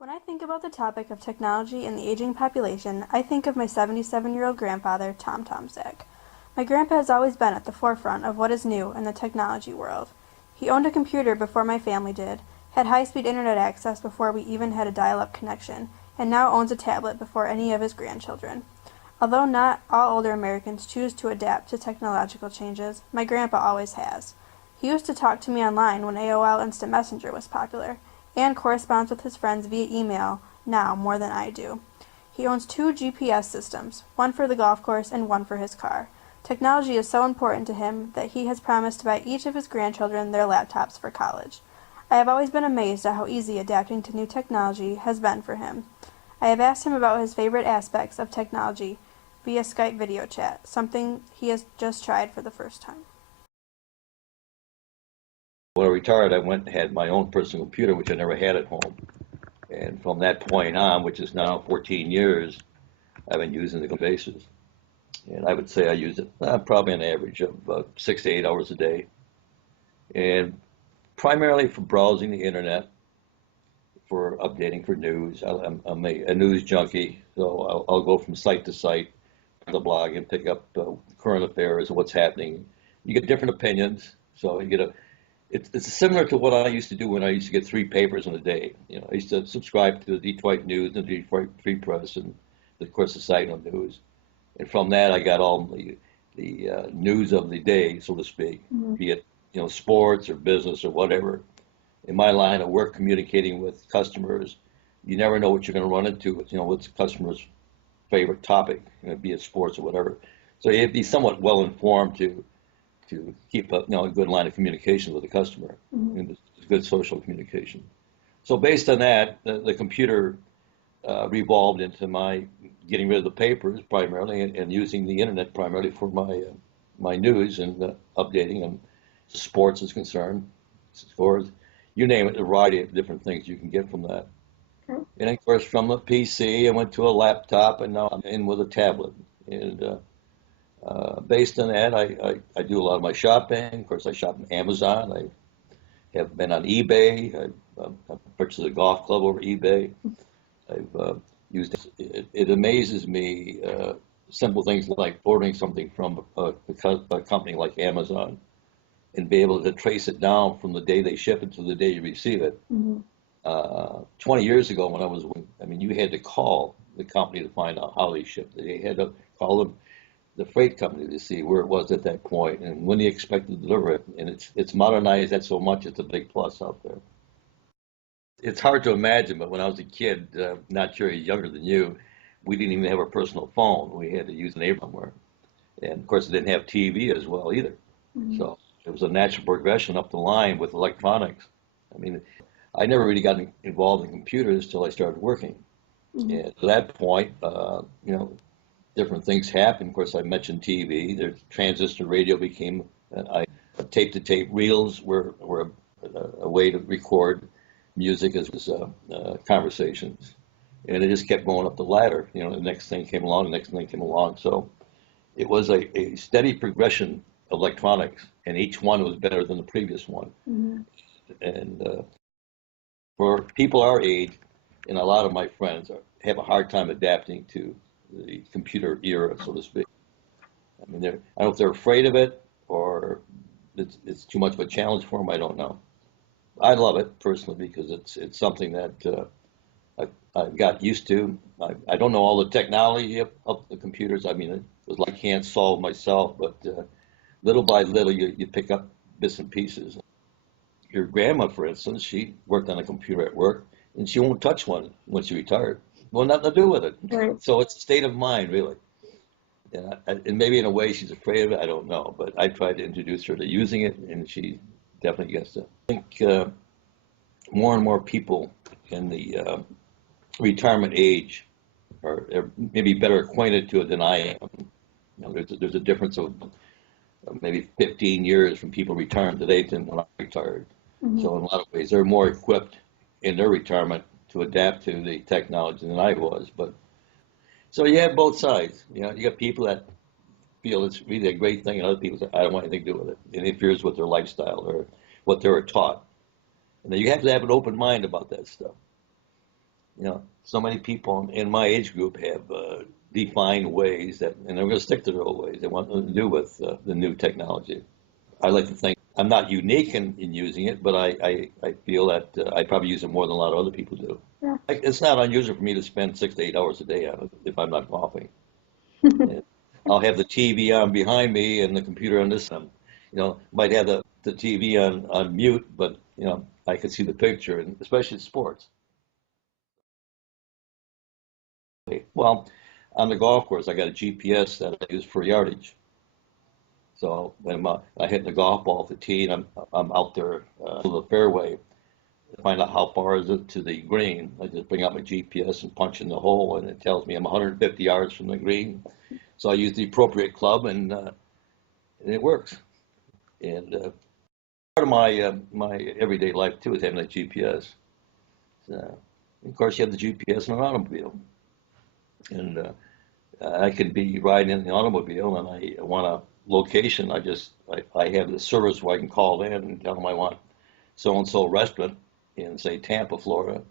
When I think about the topic of technology and the aging population, I think of my 77-year-old grandfather, Tom Tomczak. My grandpa has always been at the forefront of what is new in the technology world. He owned a computer before my family did, had high-speed internet access before we even had a dial-up connection, and now owns a tablet before any of his grandchildren. Although not all older Americans choose to adapt to technological changes, my grandpa always has. He used to talk to me online when AOL Instant Messenger was popular, and corresponds with his friends via email now more than I do. He owns two GPS systems, one for the golf course and one for his car. Technology is so important to him that he has promised to buy each of his grandchildren their laptops for college. I have always been amazed at how easy adapting to new technology has been for him. I have asked him about his favorite aspects of technology via Skype video chat, something he has just tried for the first time. When I retired, I went and had my own personal computer, which I never had at home. And from that point on, which is now 14 years, I've been using the basis. And I would say I use it probably an average of 6 to 8 hours a day. And primarily for browsing the internet, for updating for news. I'm a news junkie, so I'll go from site to site on the blog and pick up current affairs and what's happening. You get different opinions, so you get a it's similar to what I used to do when I used to get 3 papers in a day. You know, I used to subscribe to the Detroit News and the Detroit Free Press and, of course, the Signal News. And from that, I got all the news of the day, so to speak, be it sports or business or whatever. In my line of work, communicating with customers, you never know what you're going to run into. What's the customer's favorite topic, be it sports or whatever. So you have to be somewhat well informed to keep a good line of communication with the customer, and good social communication. So based on that, the computer revolved into my getting rid of the papers primarily and using the internet primarily for my news and updating, and sports is concerned, scores, you name it, a variety of different things you can get from that. Okay. And of course, from a PC, I went to a laptop, and now I'm in with a tablet. And based on that, I do a lot of my shopping. Of course, I shop on Amazon. I have been on eBay. I've purchased a golf club over eBay. I've used it. It amazes me, simple things like ordering something from a company like Amazon and be able to trace it down from the day they ship it to the day you receive it. 20 years ago when you had to call the company to find out how they shipped it. You had to call them, the freight company, to see where it was at that point and when they expected to deliver it. And it's modernized that so much, it's a big plus out there. It's hard to imagine, but when I was a kid, not sure younger than you, we didn't even have a personal phone. We had to use an neighbor somewhere. And of course, it didn't have TV as well either. So it was a natural progression up the line with electronics. I mean, I never really got involved in computers till I started working. And at that point, different things happened. Of course, I mentioned TV. There's transistor radio became, tape-to-tape reels were a way to record music as conversations. And it just kept going up the ladder. The next thing came along, the next thing came along. So it was a steady progression of electronics, and each one was better than the previous one. And for people our age, and a lot of my friends have a hard time adapting to the computer era, so to speak. I mean, I don't know if they're afraid of it or it's too much of a challenge for them. I don't know. I love it personally because it's something that I've got used to. I don't know all the technology of the computers. I mean, it was like I can't solve myself, but little by little you pick up bits and pieces. Your grandma, for instance, she worked on a computer at work, and she won't touch one when she retired. Well, nothing to do with it. Right. So it's a state of mind, really. And maybe in a way she's afraid of it, I don't know. But I tried to introduce her to using it, and she definitely gets it. I think more and more people in the retirement age are maybe better acquainted to it than I am. There's a difference of maybe 15 years from people retiring today than when I retired. So in a lot of ways, they're more equipped in their retirement to adapt to the technology than I was. But so you have both sides. You got people that feel it's really a great thing, and other people say, I don't want anything to do with it. It interferes with their lifestyle or what they were taught. And then you have to have an open mind about that stuff. So many people in my age group have defined ways that, and they're going to stick to their old ways. They want nothing to do with the new technology. I like to think I'm not unique in using it, but I feel that I probably use it more than a lot of other people do. Yeah. It's not unusual for me to spend 6 to 8 hours a day on it if I'm not golfing. And I'll have the TV on behind me and the computer on this end. Might have the TV on mute, but I can see the picture, and especially in sports. Well, on the golf course, I got a GPS that I use for yardage. So when I hit the golf ball at the tee, and I'm out there to the fairway to find out how far is it to the green. I just bring out my GPS and punch in the hole, and it tells me I'm 150 yards from the green. So I use the appropriate club, and it works. And part of my everyday life too is having that GPS. So, of course, you have the GPS in an automobile, and I could be riding in the automobile, and I want a location. I have the service where I can call in and tell them I want so and so restaurant in, say, Tampa, Florida,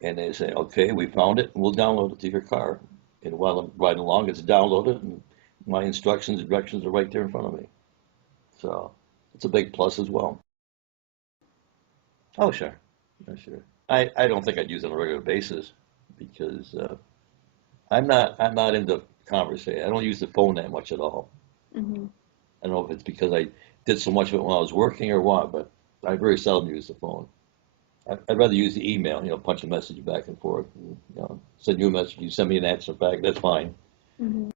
and they say, okay, we found it, and we'll download it to your car. And while I'm riding along, it's downloaded, and my instructions and directions are right there in front of me. So it's a big plus as well. Oh, sure. Oh, sure. I don't think I'd use it on a regular basis because I'm not into conversation. I don't use the phone that much at all. Hmm. I don't know if it's because I did so much of it when I was working or what, but I very seldom use the phone. I'd rather use the email, punch a message back and forth, and, send you a message, you send me an answer back, that's fine. Hmm.